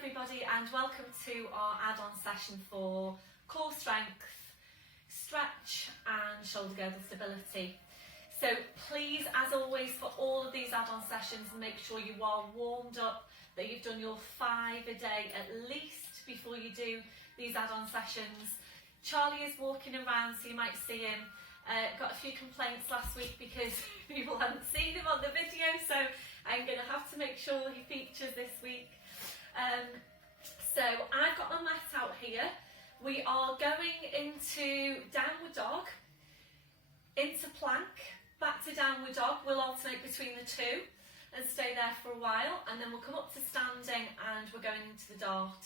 everybody, and welcome to our add-on session for core strength, stretch and shoulder girdle stability. So please, as always, for all of these add-on sessions, make sure you are warmed up, that you've done your 5 a day at least before you do these add-on sessions. Charlie is walking around, so you might see him. Got a few complaints last week because people hadn't seen him on the video, so I'm going to have to make sure he features this week. So I've got my mat out here. We are going into downward dog, into plank, back to downward dog. We'll alternate between the two and stay there for a while, and then we'll come up to standing and we're going into the dart.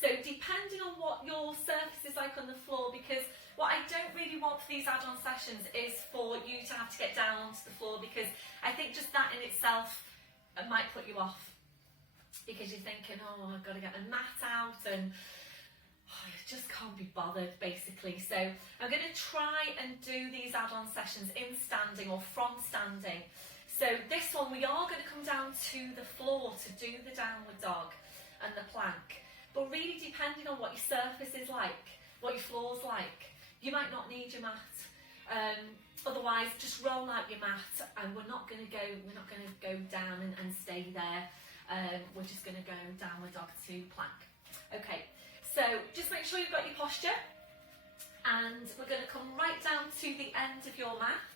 So depending on what your surface is like on the floor, because what I don't really want for these add-on sessions is for you to have to get down onto the floor, because I think just that in itself might put you off, because you're thinking, oh, I've got to get my mat out and I just can't be bothered, basically. So I'm going to try and do these add-on sessions in standing or from standing. So this one, we are going to come down to the floor to do the downward dog and the plank. But really, depending on what your surface is like, what your floor's like, you might not need your mat. Otherwise, just roll out your mat, and we're not going to go down and stay there. We're just going to go downward dog to plank. Okay, so just make sure you've got your posture, and we're going to come right down to the end of your mat,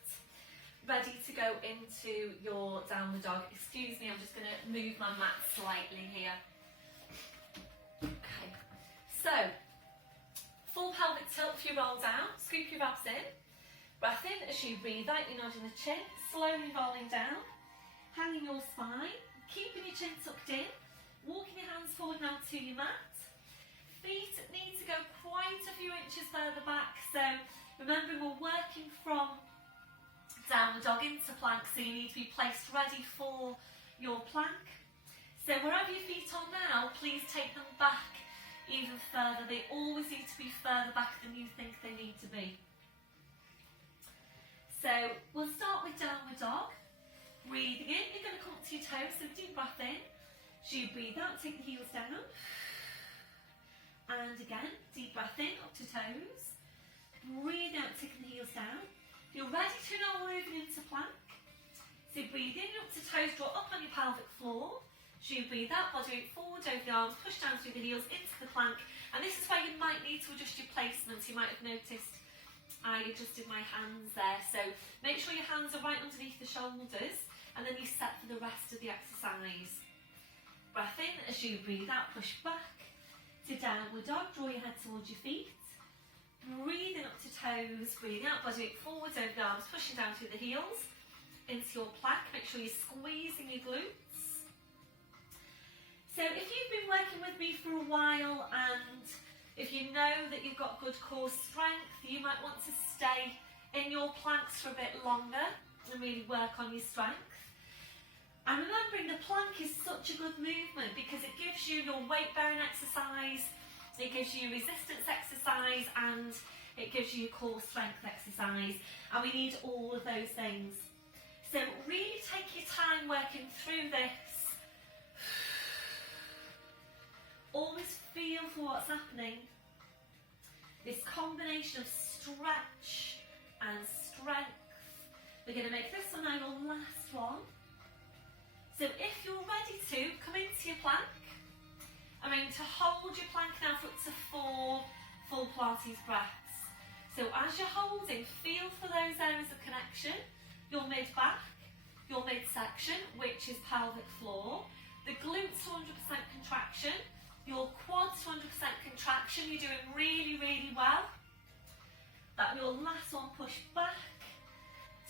ready to go into your downward dog. Excuse me, I'm just going to move my mat slightly here. Okay, so full pelvic tilt if you roll down, scoop your abs in, breath in as you breathe out, you're nodding the chin, slowly rolling down, hanging your spine, keeping your chin tucked in, walking your hands forward now to your mat. Feet need to go quite a few inches further back, so remember we're working from downward dog into plank, so you need to be placed ready for your plank. So wherever your feet are now, please take them back even further. They always need to be further back than you think they need to be. So we'll start with downward dog. Breathing in, you're going to come up to your toes, so deep breath in. As you breathe out, take the heels down. And again, deep breath in, up to toes. Breathe out, taking the heels down. You're ready to now moving into plank. So breathe in, up to toes, draw up on your pelvic floor. As you breathe out, body weight forward over the arms, push down through the heels into the plank. And this is where you might need to adjust your placement. You might have noticed I adjusted my hands there. So make sure your hands are right underneath the shoulders, and then you set for the rest of the exercise. Breath in, as you breathe out, push back to downward dog, draw your head towards your feet. Breathing up to toes, breathing out, body weight forward over the arms, pushing down through the heels into your plank. Make sure you're squeezing your glutes. So if you've been working with me for a while, and if you know that you've got good core strength, you might want to stay in your planks for a bit longer and really work on your strength. And remembering the plank is such a good movement because it gives you your weight bearing exercise, it gives you resistance exercise, and it gives you your core strength exercise, and we need all of those things. So really take your time working through this. Always feel for what's happening. This combination of stretch and strength. We're going to make this one our last one. So if you're ready to, come into your plank. I'm going to hold your plank now for up to 4 full Pilates breaths. So as you're holding, feel for those areas of connection. Your mid-back, your midsection, which is pelvic floor. The glutes 100% contraction. Your quads 100% contraction. You're doing really, really well. That your last one, push back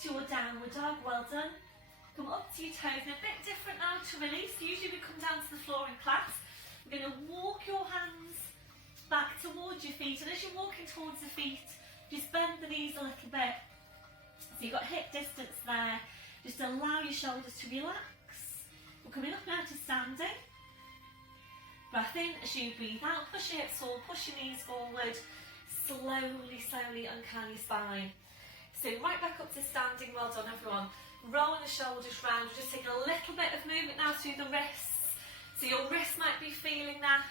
to your downward dog. Well done. Come up to your toes. And a bit different now to release. Usually we come down to the floor in class. We're going to walk your hands back towards your feet, and as you're walking towards the feet, just bend the knees a little bit. So you've got hip distance there. Just allow your shoulders to relax. We're coming up now to standing. Breath in as you breathe out, push your hips forward, push your knees forward, slowly, slowly uncurl your spine. So right back up to standing, well done everyone. Rolling the shoulders round, we're just taking a little bit of movement now through the wrists. So your wrist might be feeling that.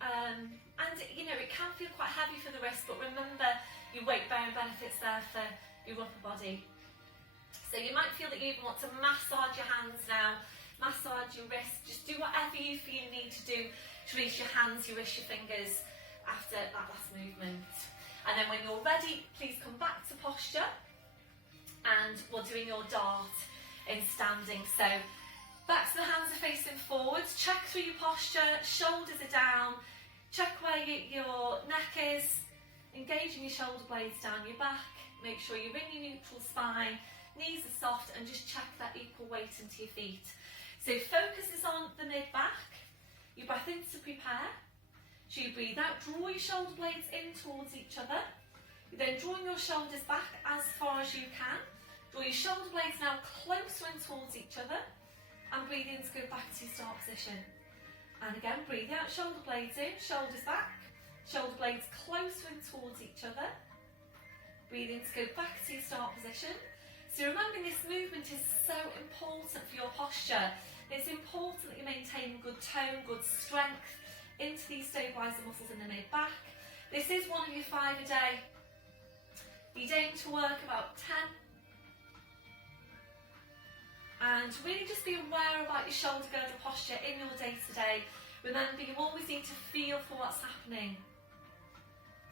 And you know, it can feel quite heavy for the wrist, but remember your weight bearing benefits there for your upper body. So you might feel that you even want to massage your hands now, massage your wrist, just do whatever you feel you need to do to release your hands, your wrists, your fingers after that last movement. And then when you're ready, please come back to posture, and we're doing your dart in standing. So back to the hands are facing forwards, check through your posture, shoulders are down, check where your neck is, engaging your shoulder blades down your back, make sure you're in your neutral spine, knees are soft, and just check that equal weight into your feet. So focus is on the mid-back, you breath in to prepare, so you breathe out, draw your shoulder blades in towards each other, you're then drawing your shoulders back as far as you can, draw your shoulder blades now closer in towards each other, and breathe in to go back to your start position. And again, breathe out, shoulder blades in, shoulders back, shoulder blades closer in towards each other, breathe in to go back to your start position. So remembering this movement is so important for your posture. It's important that you maintain good tone, good strength into these stabiliser muscles in the mid-back. This is one of your 5 a day. You're aiming to work about 10. And really just be aware about your shoulder girdle posture in your day-to-day. Remember, you always need to feel for what's happening.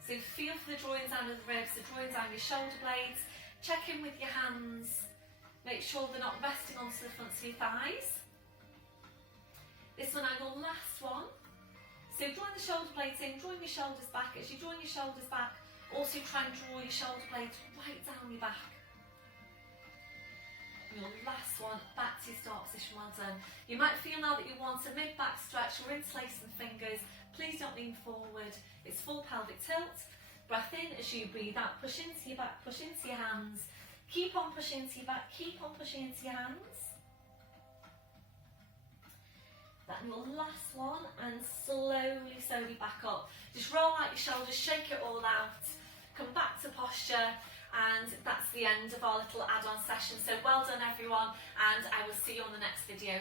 So feel for the drawing down of the ribs, the drawing down your shoulder blades. Check in with your hands, make sure they're not resting onto the fronts of your thighs. This one I will last one. So drawing the shoulder blades in, drawing your shoulders back. As you're drawing your shoulders back, also try and draw your shoulder blades right down your back. And your last one, back to your start position, well done. You might feel now that you want a mid-back stretch or interlacing fingers. Please don't lean forward, it's full pelvic tilt. Breath in as you breathe out, push into your back, push into your hands. Keep on pushing into your back, keep on pushing into your hands. Then your last one, and slowly back up. Just roll out your shoulders, shake it all out, come back to posture, and that's the end of our little add-on session. So well done everyone, and I will see you on the next video.